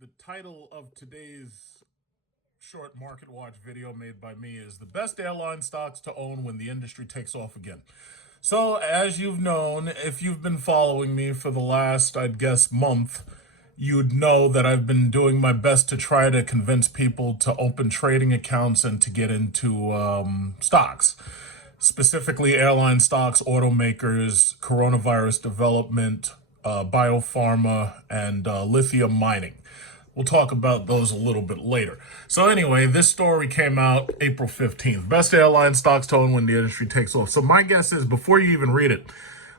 The title of today's short market watch video made by me is the best airline stocks to own when the industry takes off again. So, as you've known, if you've been following me for the last, I'd guess, month, you'd know that I've been doing my best to try to convince people to open trading accounts and to get into stocks, specifically airline stocks, automakers, coronavirus development, biopharma, and lithium mining. We'll talk about those a little bit later. So anyway, this story came out April 15th. Best airline stocks to own when the industry takes off. So my guess is before you even read it,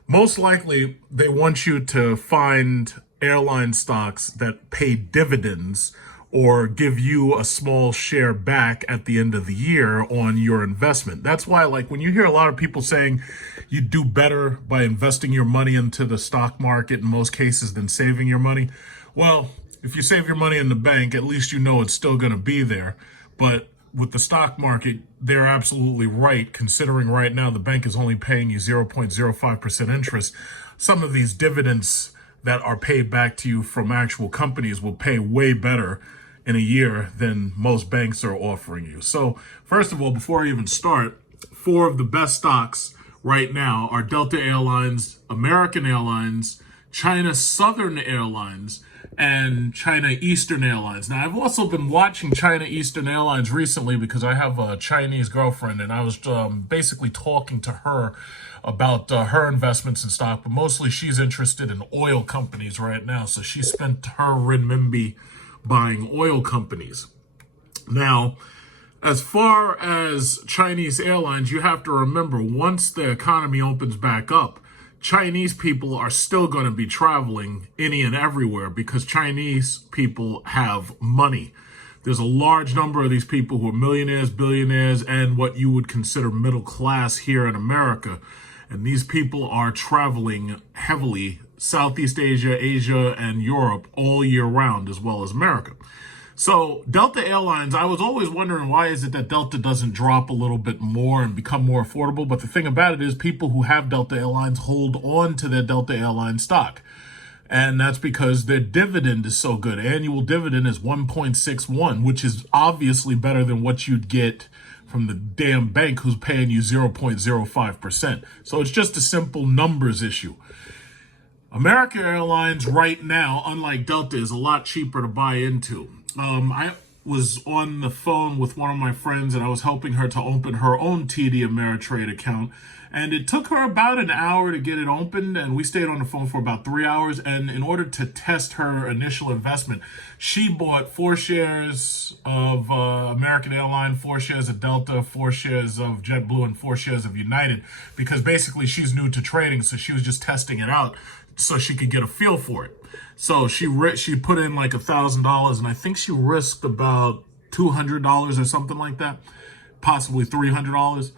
most likely they want you to find airline stocks that pay dividends or give you a small share back at the end of the year on your investment. That's why, like, when you hear a lot of people saying you do better by investing your money into the stock market in most cases than saving your money, well, if you save your money in the bank, at least you know it's still going to be there. But with the stock market, they're absolutely right, considering right now the bank is only paying you 0.05% interest. Some of these dividends that are paid back to you from actual companies will pay way better in a year than most banks are offering you. So first of all, before I even start, four of the best stocks right now are Delta Airlines, American Airlines, China Southern Airlines, and China Eastern Airlines. Now, I've also been watching China Eastern Airlines recently because I have a Chinese girlfriend, and I was basically talking to her about her investments in stock, but mostly she's interested in oil companies right now. So she spent her renminbi buying oil companies. Now, as far as Chinese airlines, you have to remember, once the economy opens back up, Chinese people are still going to be traveling any and everywhere because Chinese people have money. There's a large number of these people who are millionaires, billionaires, and what you would consider middle class here in America. And these people are traveling heavily Southeast Asia, Asia, and Europe all year round, as well as America. So Delta Airlines, I was always wondering, why is it that Delta doesn't drop a little bit more and become more affordable? But the thing about it is people who have Delta Airlines hold on to their Delta Airlines stock. And that's because their dividend is so good. Annual dividend is 1.61, which is obviously better than what you'd get from the damn bank who's paying you 0.05%. So it's just a simple numbers issue. American Airlines right now, unlike Delta, is a lot cheaper to buy into. I was on the phone with one of my friends and I was helping her to open her own TD Ameritrade account. And it took her about an hour to get it opened, and we stayed on the phone for about 3 hours. And in order to test her initial investment, she bought 4 shares of American Airlines, 4 shares of Delta, 4 shares of JetBlue, and 4 shares of United, because basically she's new to trading, so she was just testing it out so she could get a feel for it. So she put in like $1,000, and I think she risked about $200 or something like that, possibly $300.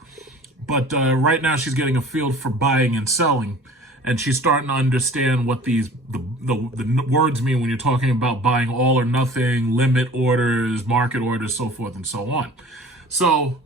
But right now she's getting a feel for buying and selling, and she's starting to understand what the words mean when you're talking about buying all or nothing, limit orders, market orders, so forth and so on. So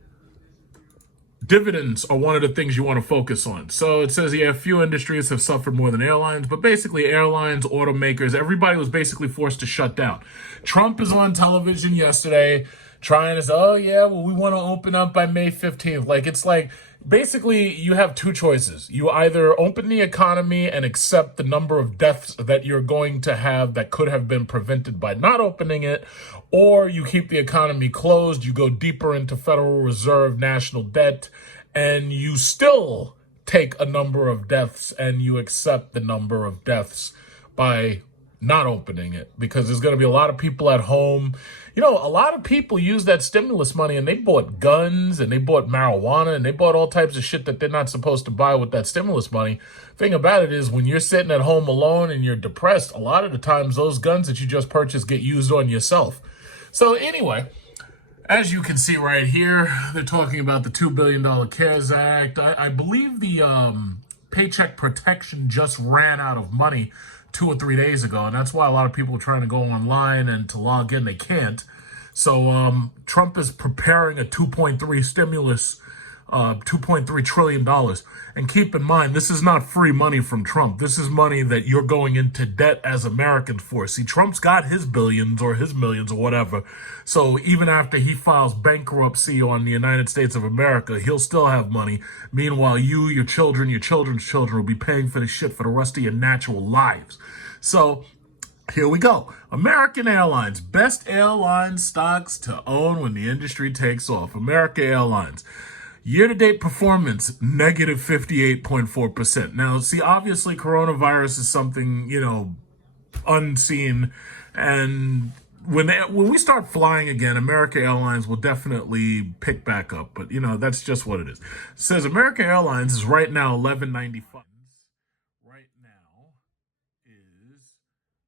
dividends are one of the things you want to focus on. So it says, yeah, few industries have suffered more than airlines, but basically airlines, automakers, everybody was basically forced to shut down. Trump is on television yesterday trying to say, oh yeah, well, we want to open up by May 15th. Like, it's like, basically you have two choices. You either open the economy and accept the number of deaths that you're going to have that could have been prevented by not opening it, or you keep the economy closed, you go deeper into Federal Reserve national debt, and you still take a number of deaths and you accept the number of deaths by not opening it, because there's going to be a lot of people at home. You know, a lot of people use that stimulus money and they bought guns and they bought marijuana and they bought all types of shit that they're not supposed to buy with that stimulus money. Thing about it is, when you're sitting at home alone and you're depressed, a lot of the times those guns that you just purchased get used on yourself. So anyway, as you can see right here, they're talking about the $2 billion CARES Act. I believe the Paycheck Protection just ran out of money 2 or 3 days ago, and that's why a lot of people are trying to go online and to log in. They can't. So Trump is preparing a 2.3 stimulus $2.3 trillion. And keep in mind, this is not free money from Trump. This is money that you're going into debt as Americans for. See, Trump's got his billions or his millions or whatever. So even after he files bankruptcy on the United States of America, he'll still have money. Meanwhile, you, your children, your children's children will be paying for this shit for the rest of your natural lives. So here we go. American Airlines, best airline stocks to own when the industry takes off. American Airlines. Year-to-date performance, negative 58.4%. Now, see, obviously, coronavirus is something, unseen. And when we start flying again, American Airlines will definitely pick back up. But, that's just what it is. It says American Airlines is right now $11.95. Right now is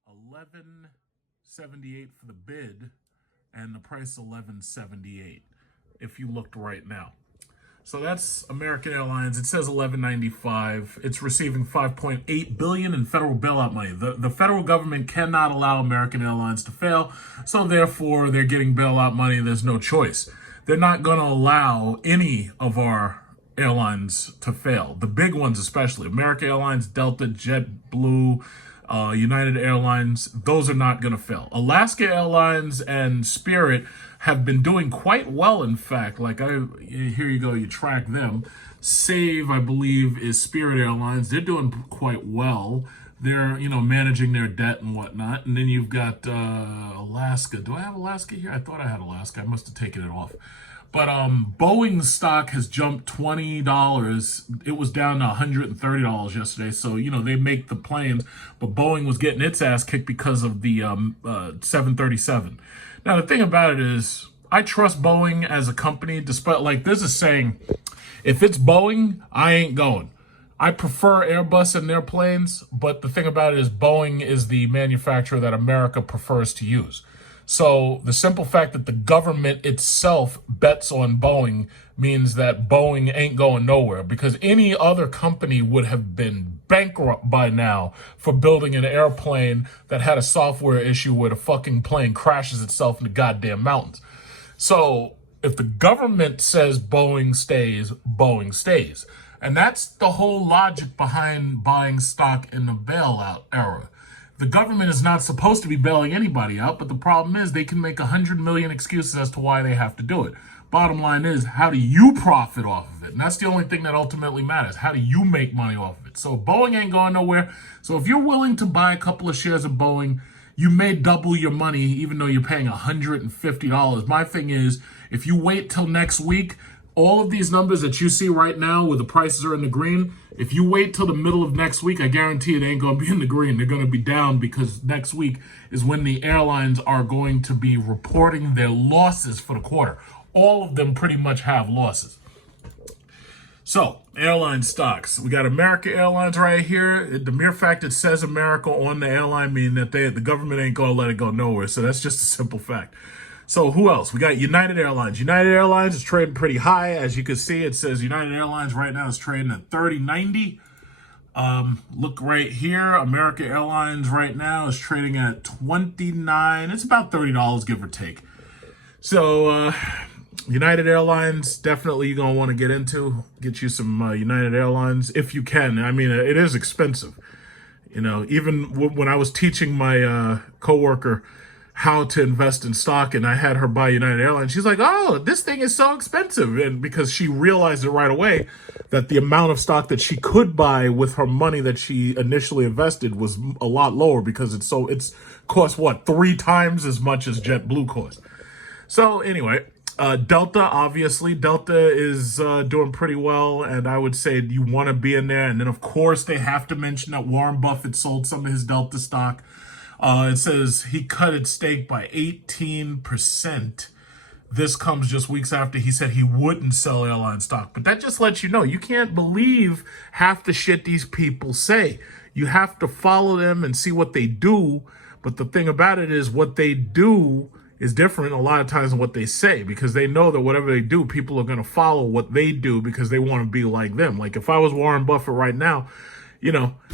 $11.78 for the bid, and the price $11.78 if you looked right now. So that's American Airlines. It says $11.95. It's receiving $5.8 billion in federal bailout money. The federal government cannot allow American Airlines to fail, so therefore they're getting bailout money. There's no choice. They're not going to allow any of our airlines to fail. The big ones especially. American Airlines, Delta, JetBlue, United Airlines, those are not going to fail. Alaska Airlines and Spirit have been doing quite well, in fact. Here you go, you track them. Save, I believe, is Spirit Airlines. They're doing quite well. They're, managing their debt and whatnot. And then you've got Alaska. Do I have Alaska here? I thought I had Alaska. I must have taken it off. But Boeing's stock has jumped $20. It was down to $130 yesterday. So, they make the planes, but Boeing was getting its ass kicked because of the 737. Now, the thing about it is, I trust Boeing as a company, despite, there's a saying, if it's Boeing, I ain't going. I prefer Airbus and their planes, but the thing about it is Boeing is the manufacturer that America prefers to use. So the simple fact that the government itself bets on Boeing means that Boeing ain't going nowhere, because any other company would have been bankrupt by now for building an airplane that had a software issue where the fucking plane crashes itself in the goddamn mountains. So if the government says Boeing stays, Boeing stays. And that's the whole logic behind buying stock in the bailout era. The government is not supposed to be bailing anybody out, but the problem is they can make 100 million excuses as to why they have to do it. Bottom line is, how do you profit off of it? And that's the only thing that ultimately matters. How do you make money off of it? So Boeing ain't going nowhere. So if you're willing to buy a couple of shares of Boeing, you may double your money even though you're paying $150. My thing is, if you wait till next week, all of these numbers that you see right now where the prices are in the green, if you wait till the middle of next week, I guarantee it ain't going to be in the green. They're going to be down, because next week is when the airlines are going to be reporting their losses for the quarter. All of them pretty much have losses. So, airline stocks. We got American Airlines right here. The mere fact it says America on the airline means that the government ain't going to let it go nowhere. So that's just a simple fact. So who else? We got United Airlines. United Airlines is trading pretty high. As you can see, it says United Airlines right now is trading at $30.90. Look right here. American Airlines right now is trading at $29. It's about $30, give or take. So United Airlines, definitely you're going to want to get into. Get you some United Airlines if you can. I mean, it is expensive. Even when I was teaching my coworker how to invest in stock, and I had her buy United Airlines, she's like, oh, this thing is so expensive. And because she realized it right away that the amount of stock that she could buy with her money that she initially invested was a lot lower, because it's cost 3 times as much as JetBlue cost. So anyway, Delta, obviously, Delta is doing pretty well, and I would say you want to be in there. And then, of course, they have to mention that Warren Buffett sold some of his Delta stock. It says he cut its stake by 18%. This comes just weeks after he said he wouldn't sell airline stock. But that just lets you know, you can't believe half the shit these people say. You have to follow them and see what they do. But the thing about it is, what they do is different a lot of times than what they say, because they know that whatever they do, people are going to follow what they do because they want to be like them. Like if I was Warren Buffett right now,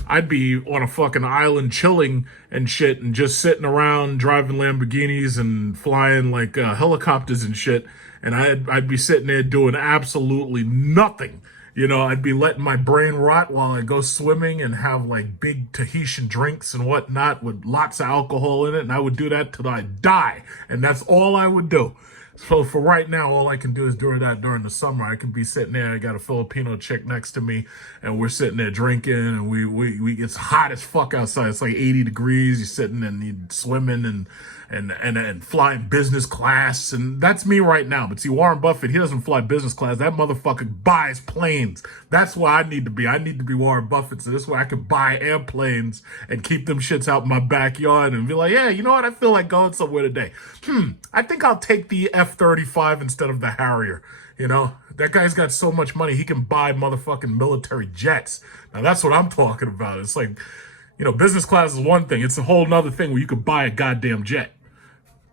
I'd be on a fucking island chilling and shit and just sitting around driving Lamborghinis and flying like helicopters and shit. And I'd be sitting there doing absolutely nothing. I'd be letting my brain rot while I go swimming and have like big Tahitian drinks and whatnot with lots of alcohol in it. And I would do that till I die. And that's all I would do. So for right now, all I can do is do that during the summer. I can be sitting there. I got a Filipino chick next to me, and we're sitting there drinking, and we it's hot as fuck outside. It's like 80 degrees. You're sitting and you're swimming and flying business class, and that's me right now. But see, Warren Buffett, he doesn't fly business class. That motherfucker buys planes. That's where I need to be. I need to be Warren Buffett, so this way I can buy airplanes and keep them shits out in my backyard and be like, yeah, you know what? I feel like going somewhere today. I think I'll take the F-35 instead of the Harrier. That guy's got so much money, he can buy motherfucking military jets. Now, that's what I'm talking about. It's like, business class is one thing. It's a whole nother thing where you could buy a goddamn jet.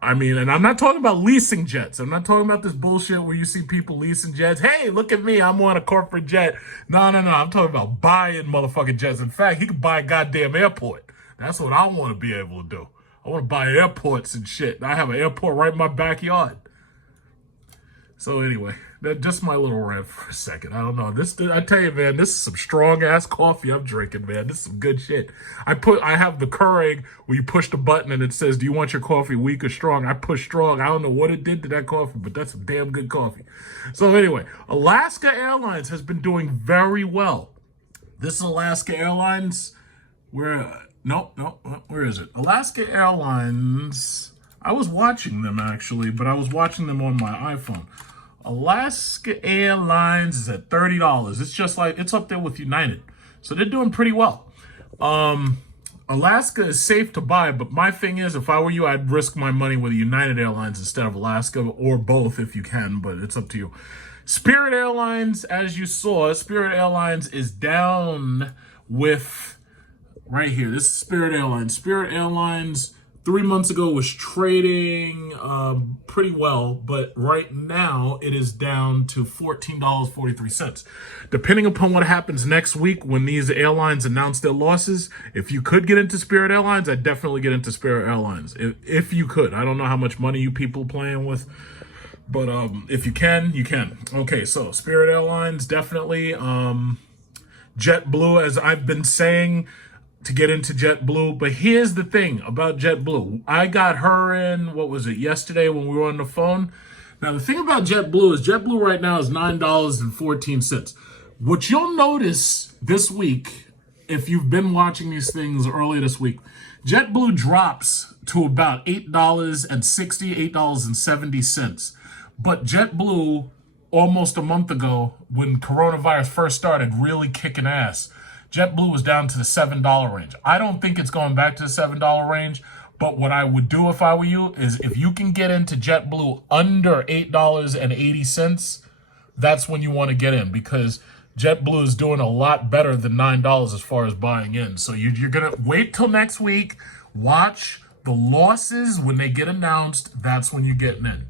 I mean, and I'm not talking about leasing jets. I'm not talking about this bullshit where you see people leasing jets. Hey, look at me. I'm on a corporate jet. No. I'm talking about buying motherfucking jets. In fact, he could buy a goddamn airport. That's what I want to be able to do. I want to buy airports and shit. I have an airport right in my backyard. So anyway, that's just my little rant for a second. I don't know. I tell you, man, this is some strong ass coffee I'm drinking, man. This is some good shit. I have the Keurig where you push the button and it says, do you want your coffee weak or strong? I push strong. I don't know what it did to that coffee, but that's some damn good coffee. So anyway, Alaska Airlines has been doing very well. This is Alaska Airlines. Where is it? Alaska Airlines. I was watching them actually, but I was watching them on my iPhone. Alaska Airlines is at $30. It's just like, it's up there with United. So they're doing pretty well. Alaska is safe to buy, but my thing is, if I were you, I'd risk my money with United Airlines instead of Alaska, or both if you can, but it's up to you. Spirit Airlines, as you saw, Spirit Airlines is down with, right here, this is Spirit Airlines. Spirit Airlines 3 months ago was trading pretty well, but right now it is down to $14.43. Depending upon what happens next week when these airlines announce their losses, if you could get into Spirit Airlines, I'd definitely get into Spirit Airlines. If you could. I don't know how much money you people playing with, but if you can, you can. Okay, so Spirit Airlines, definitely. JetBlue, as I've been saying, to get into JetBlue. But here's the thing about JetBlue. I got her in, yesterday when we were on the phone. Now, the thing about JetBlue is JetBlue right now is $9.14. What you'll notice this week, if you've been watching these things earlier this week, JetBlue drops to about $8.60, $8.70. But JetBlue, almost a month ago, when coronavirus first started really kicking ass, JetBlue was down to the $7 range. I don't think it's going back to the $7 range, but what I would do if I were you is if you can get into JetBlue under $8.80, that's when you want to get in, because JetBlue is doing a lot better than $9 as far as buying in. So you're going to wait till next week, watch the losses when they get announced, that's when you're getting in.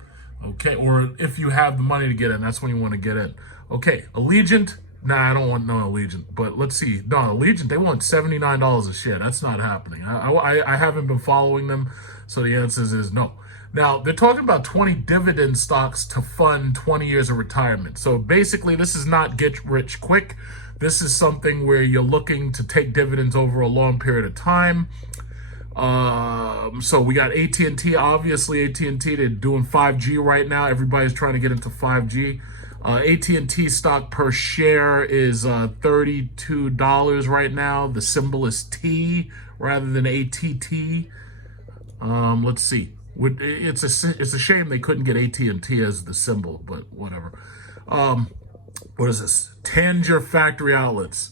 Okay, or if you have the money to get in, that's when you want to get in. Okay, Allegiant. Nah, I don't want no Allegiant, but let's see. No, Allegiant, they want $79 a share. That's not happening. I haven't been following them, so the answer is no. Now, they're talking about 20 dividend stocks to fund 20 years of retirement. So basically, this is not get rich quick. This is something where you're looking to take dividends over a long period of time. So we got AT&T, obviously AT&T, they're doing 5G right now. Everybody's trying to get into 5G. AT&T stock per share is $32 right now. The symbol is T rather than ATT. Let's see. It's a shame they couldn't get AT&T as the symbol, but whatever. What is this? Tanger Factory Outlets.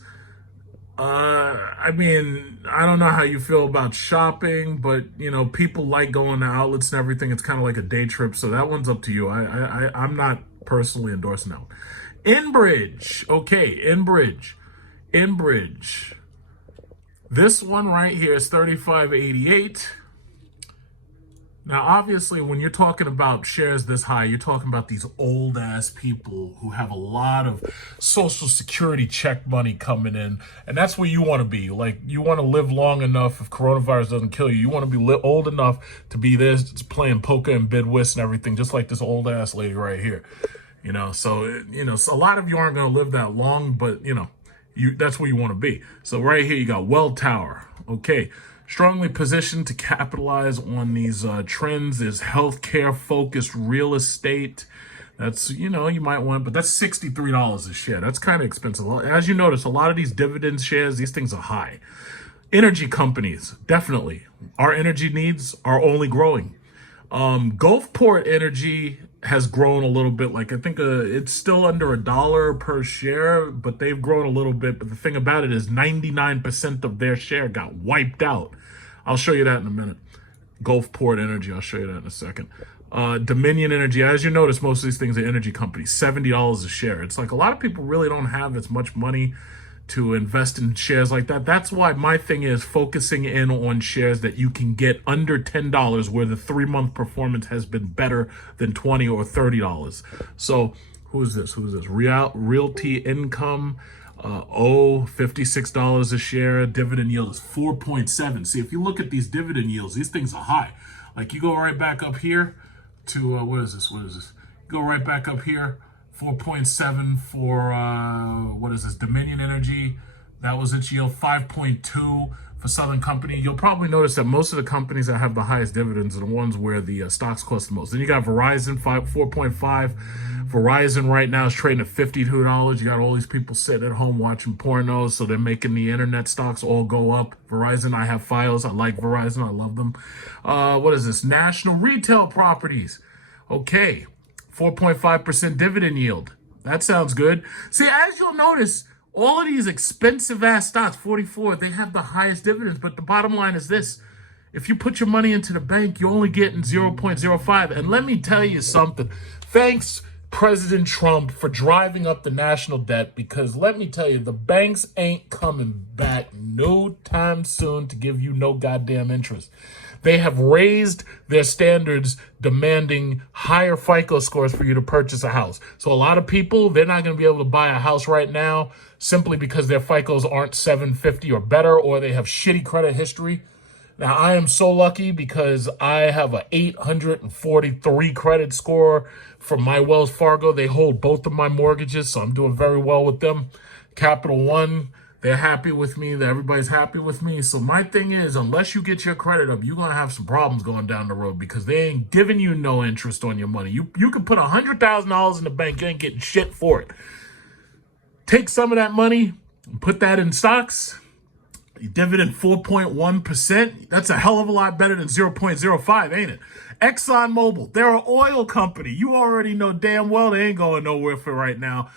I mean, I don't know how you feel about shopping, but people like going to outlets and everything. It's kind of like a day trip, so that one's up to you. I'm not personally endorsing that one. Enbridge. Okay, Enbridge. This one right here is $35.88. Now, obviously, when you're talking about shares this high, you're talking about these old ass people who have a lot of social security check money coming in. And that's where you want to be. Like, you want to live long enough if coronavirus doesn't kill you. You want to be old enough to be there playing poker and bid whist and everything, just like this old ass lady right here. So a lot of you aren't going to live that long, but, that's where you want to be. So right here, you got Welltower. Okay. Strongly positioned to capitalize on these trends. There's healthcare focused real estate. That's, you might want, but that's $63 a share. That's kind of expensive. As you notice, a lot of these dividend shares, these things are high. Energy companies, definitely. Our energy needs are only growing. Gulfport Energy has grown a little bit. Like, I think it's still under $1 per share, but they've grown a little bit. But the thing about it is 99% of their share got wiped out. I'll show you that in a minute. Gulfport Energy, I'll show you that in a second. Dominion Energy, as you notice, most of these things are energy companies, $70 a share. It's like a lot of people really don't have as much money to invest in shares like that. That's why my thing is focusing in on shares that you can get under $10, where the 3-month performance has been better than $20 or $30. So who's this? Realty Income, $56 a share. Dividend yield is 4.7. See, if you look at these dividend yields, these things are high. Like, you go right back up here to, what is this? You go right back up here. 4.7 for, Dominion Energy. That was its yield. 5.2 for Southern Company. You'll probably notice that most of the companies that have the highest dividends are the ones where the stocks cost the most. Then you got Verizon, 4.5. Verizon right now is trading at $52. You got all these people sitting at home watching pornos, so they're making the internet stocks all go up. Verizon, I have files. I like Verizon. I love them. National Retail Properties. Okay. 4.5% dividend yield. That sounds good. See, as you'll notice, all of these expensive ass stocks, 44, they have the highest dividends. But the bottom line is this. If you put your money into the bank, you're only getting 0.05. And let me tell you something. Thanks, President Trump, for driving up the national debt, because let me tell you, the banks ain't coming back no time soon to give you no goddamn interest. They have raised their standards, demanding higher FICO scores for you to purchase a house. So a lot of people, they're not going to be able to buy a house right now simply because their FICOs aren't 750 or better, or they have shitty credit history. Now, I am so lucky because I have an 843 credit score from my Wells Fargo. They hold both of my mortgages, so I'm doing very well with them. Capital One, they're happy with me. Everybody's happy with me. So my thing is, unless you get your credit up, you're going to have some problems going down the road, because they ain't giving you no interest on your money. You can put $100,000 in the bank. You ain't getting shit for it. Take some of that money and put that in stocks. You dividend 4.1%. That's a hell of a lot better than 0.05, ain't it? ExxonMobil, they're an oil company. You already know damn well they ain't going nowhere for right now,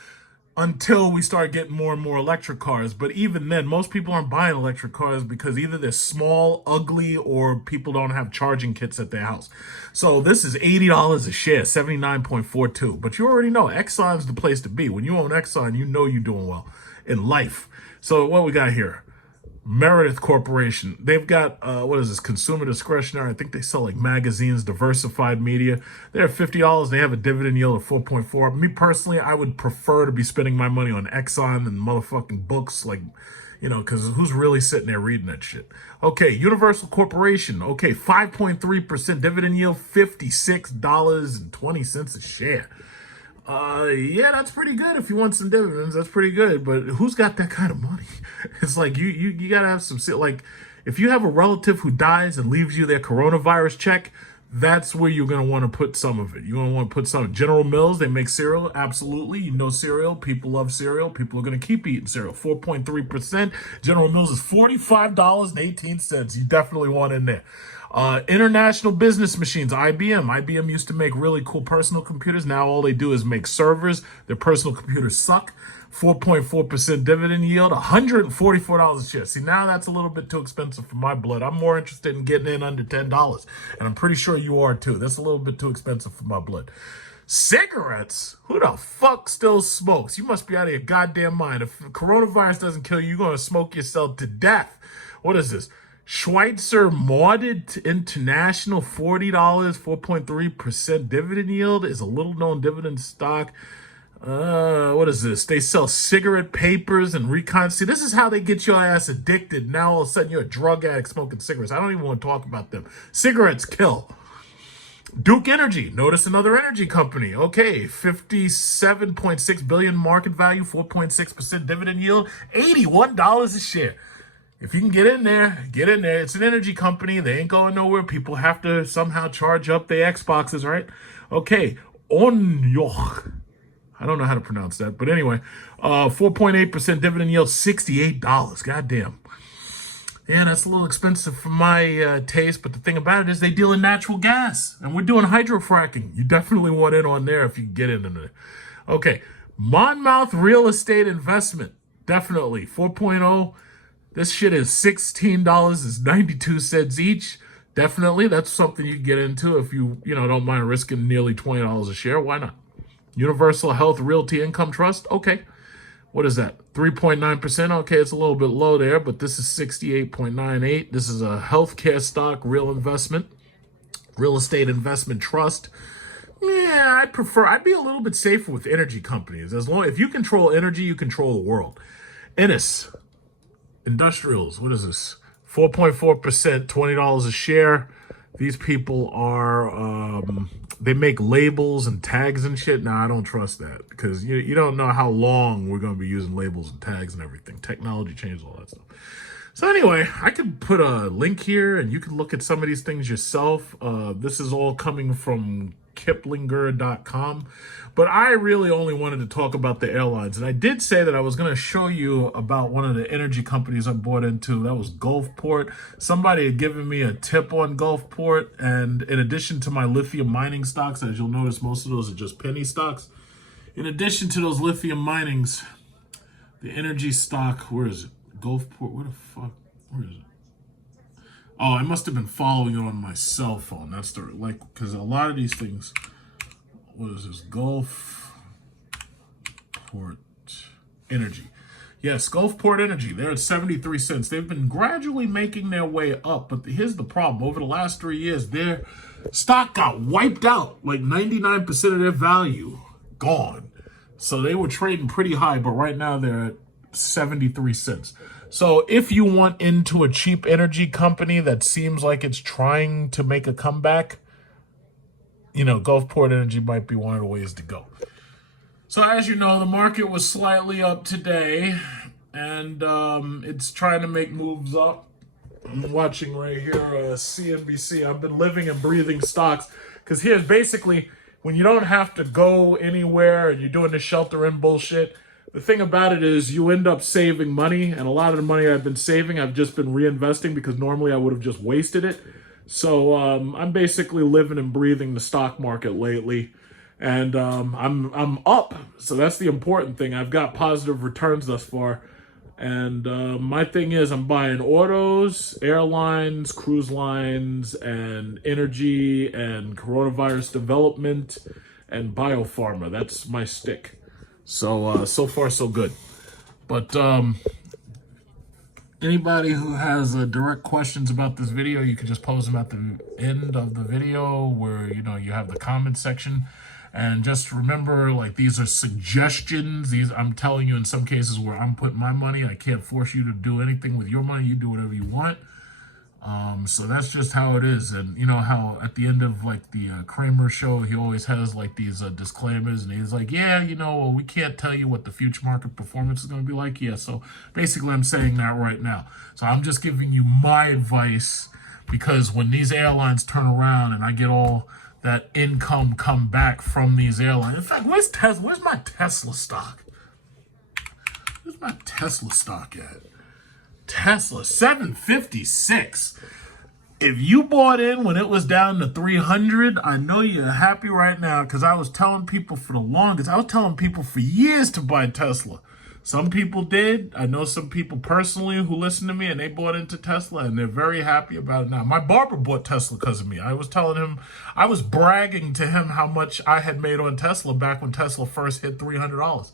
until we start getting more and more electric cars. But even then, most people aren't buying electric cars because either they're small, ugly, or people don't have charging kits at their house. So this is $80 a share, 79.42. But you already know Exxon's the place to be. When you own Exxon, you know you're doing well in life. So what we got here? Meredith Corporation. They've got, consumer discretionary. I think they sell like magazines, diversified media. They're at $50. They have a dividend yield of 4.4. Me personally, I would prefer to be spending my money on Exxon than motherfucking books, because who's really sitting there reading that shit? Okay, Universal Corporation. Okay, 5.3% dividend yield, $56.20 a share. Yeah, that's pretty good. If you want some dividends, that's pretty good. But who's got that kind of money? It's like you gotta have some, like, if you have a relative who dies and leaves you their coronavirus check, that's where you're gonna want to put some of it. You're gonna want to put some. General Mills, they make cereal. Absolutely, you know cereal. People love cereal. People are gonna keep eating cereal. 4.3%. General Mills is $45.18. You definitely want in there. International Business Machines, IBM. IBM used to make really cool personal computers. Now all they do is make servers. Their personal computers suck. 4.4% dividend yield, $144 a share. See, now that's a little bit too expensive for my blood. I'm more interested in getting in under $10. And I'm pretty sure you are too. That's a little bit too expensive for my blood. Cigarettes? Who the fuck still smokes? You must be out of your goddamn mind. If coronavirus doesn't kill you, you're going to smoke yourself to death. What is this? Schweitzer Modded International, $40, 4.3% dividend yield, is a little known dividend stock. What is this? They sell cigarette papers and recon. See, this is how they get your ass addicted. Now all of a sudden you're a drug addict smoking cigarettes. I don't even want to talk about them. Cigarettes kill. Duke Energy, notice another energy company. Okay, 57.6 billion market value, 4.6% dividend yield, $81 a share. If you can get in there, get in there. It's an energy company. They ain't going nowhere. People have to somehow charge up their Xboxes, right? Okay, Onyoch. I don't know how to pronounce that, but anyway, 4.8% dividend yield, $68. Goddamn. Yeah, that's a little expensive for my taste, but the thing about it is they deal in natural gas, and we're doing hydrofracking. You definitely want in on there if you get into it. Okay, Monmouth Real Estate Investment, definitely, 4.0. This shit is $16.92 each. Definitely, that's something you get into if you don't mind risking nearly $20 a share. Why not? Universal Health Realty Income Trust. Okay. What is that? 3.9%. Okay, it's a little bit low there, but this is 68.98. This is a healthcare stock, real estate investment trust. Yeah, I'd be a little bit safer with energy companies. If you control energy, you control the world. Ennis Industrials, what is this? 4.4%, $20 a share. These people are, they make labels and tags and shit. Nah, I don't trust that because you don't know how long we're going to be using labels and tags and everything. Technology changes all that stuff. So anyway, I could put a link here and you can look at some of these things yourself. This is all coming from Kiplinger.com. But I really only wanted to talk about the airlines. And I did say that I was going to show you about one of the energy companies I bought into. That was Gulfport. Somebody had given me a tip on Gulfport. And in addition to my lithium mining stocks, as you'll notice, most of those are just penny stocks. In addition to those lithium minings, the energy stock, where is it? Gulfport, where the fuck, where is it? Oh, I must have been following it on my cell phone. That's because a lot of these things, what is this? Gulfport Energy. Yes, Gulfport Energy. They're at 73 cents. They've been gradually making their way up, but here's the problem. Over the last 3 years, their stock got wiped out. Like 99% of their value gone. So they were trading pretty high, but right now they're at 73 cents. So if you want into a cheap energy company that seems like it's trying to make a comeback, Gulfport Energy might be one of the ways to go. So as you know, the market was slightly up today, and it's trying to make moves up. I'm watching right here, CNBC. I've been living and breathing stocks, because here's basically, when you don't have to go anywhere and you're doing the shelter-in bullshit, the thing about it is you end up saving money, and a lot of the money I've been saving, I've just been reinvesting because normally I would have just wasted it. So I'm basically living and breathing the stock market lately, and I'm up. So that's the important thing. I've got positive returns thus far, and my thing is I'm buying autos, airlines, cruise lines, and energy, and coronavirus development, and biopharma. That's my stick. So, so far, so good. But anybody who has direct questions about this video, you can just pose them at the end of the video where, you have the comment section. And just remember, these are suggestions. I'm telling you in some cases where I'm putting my money. I can't force you to do anything with your money. You do whatever you want. So that's just how it is. And you know how at the end of the Kramer show, he always has these disclaimers, and he's like, yeah, we can't tell you what the future market performance is going to be like. Yeah, so basically I'm saying that right now. So I'm just giving you my advice, because when these airlines turn around and I get all that income come back from these airlines. In fact, where's my Tesla stock? Where's my Tesla stock at? Tesla, 756. If you bought in when it was down to 300, I know you're happy right now, because I was telling people for the longest, I was telling people for years to buy Tesla. Some people did. I know some people personally who listen to me, and they bought into Tesla, and they're very happy about it now. My barber bought Tesla because of me. I was telling him, I was bragging to him how much I had made on Tesla back when Tesla first hit $300.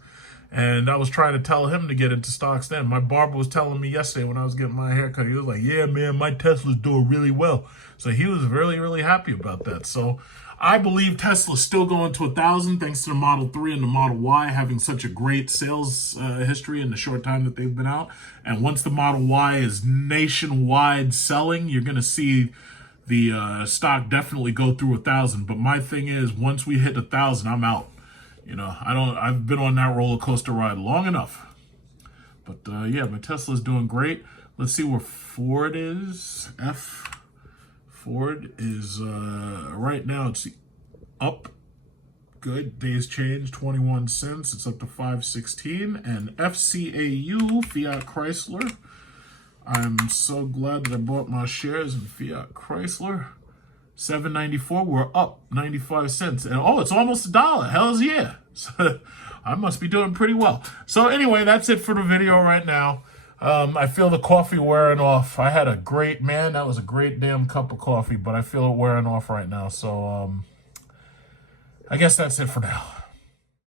And I was trying to tell him to get into stocks then. My barber was telling me yesterday when I was getting my haircut, he was like, yeah, man, my Tesla's doing really well. So he was really, really happy about that. So I believe Tesla's still going to 1,000 thanks to the Model 3 and the Model Y having such a great sales history in the short time that they've been out. And once the Model Y is nationwide selling, you're going to see the stock definitely go through 1,000. But my thing is, once we hit 1,000, I'm out. You know, I've been on that roller coaster ride long enough. But yeah, my Tesla's doing great. Let's see where Ford is. Ford is right now, it's up. Good. Days change, 21 cents. It's up to 516. And FCAU, Fiat Chrysler. I'm so glad that I bought my shares in Fiat Chrysler. 7.94. We're up 95 cents. And oh, it's almost $1. Hell's yeah. So I must be doing pretty well. So anyway, that's it for the video right now. I feel the coffee wearing off. I had a great, man, that was a great damn cup of coffee, but I feel it wearing off right now. So I guess that's it for now.